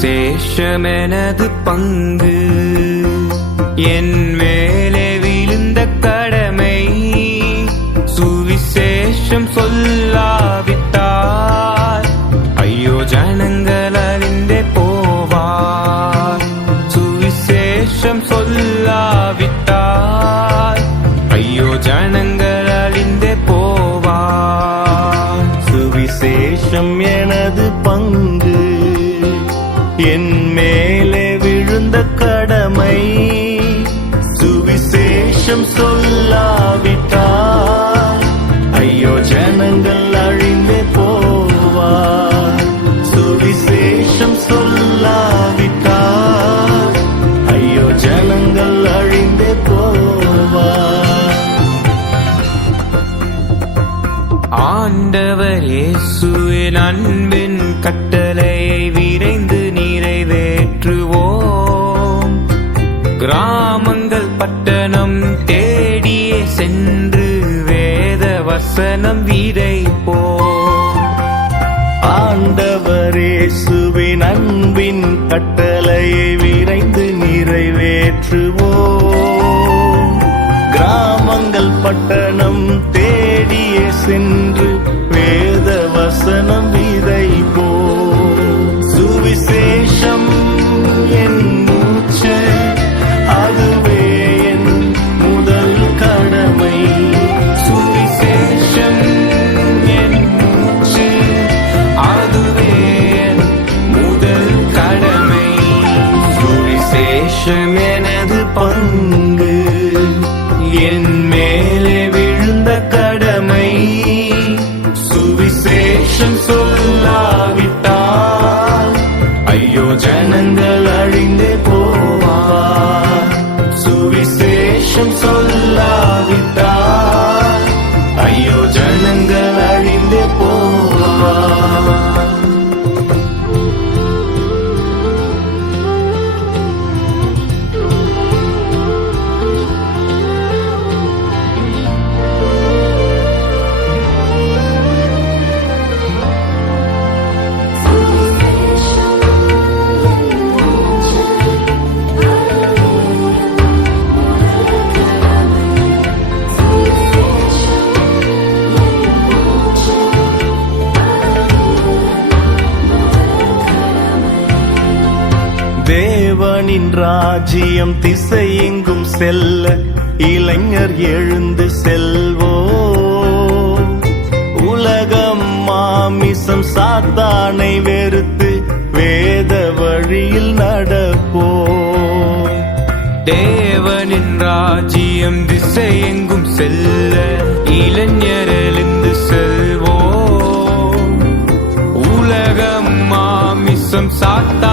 சுவிசேஷமெனது பங்கு. என் மேலே விழுந்த கடமை சுவிசேஷம் சொல்லாவிட்டால் ஐயோ ஜனங்கள் அழிந்தே போவார். சுவிசேஷம் சொல்லாவிட்டால் ஐயோ ஜனங்கள் அழிந்தே போவார். சுவிசேஷம் எனது பங்கு, என் மேலே விழுந்த கடமை சுவிசேஷம் சொல்லாவிட்டால் ஐயோ ஜனங்கள் அழிந்தே போவார். சுவிசேஷம் சொல்லாவிட்டால் ஐயோ ஜனங்கள் அழிந்தே போவார். ஆண்டவர் இயேசுவின் அன்பின் கட்டளையை விரைந்து நிறைவேற்றுவோம். கிராமங்கள் பட்டணம் தேடியே சென்று வேத வசனம் விதைப்போம். ஆண்டவர் இயேசுவின் அன்பின் கட்டளையை விரைந்து நிறைவேற்றுவோம். கிராமங்கள் பட்டணம் தேடியே சென்று வேத வசனம் விதைப்போம். சுவிசேஷம் என் மூச்சு, அதுவே என் முதல் கடமை. சுவிசேஷம் என் மூச்சு, அதுவே என் முதல் கடமை. சுவிசேஷம் எனது பங்கு, என் மேலே விழுந்த கடமை சுவிசேஷம் சொல்லாவிட்டால் ஐயோ ஜனங்கள் அழிந்தே போவார். சுவிசேஷம் சொல்லாவிட்டால் ஐயோ ஜனங்கள் அழிந்தே போவார். தேவனின் ராஜ்யம் திசையெங்கும் செல்ல இளைஞர் எழுந்து செல்வோம். உலகம் மாமிசம் சாத்தானை வெறுத்து வேத வழியில் நடப்போம். தேவனின் ராஜ்யம் திசையெங்கும் செல்ல இளைஞர் எழுந்து செல்வோம். உலகம் மாமிசம் சாத்தா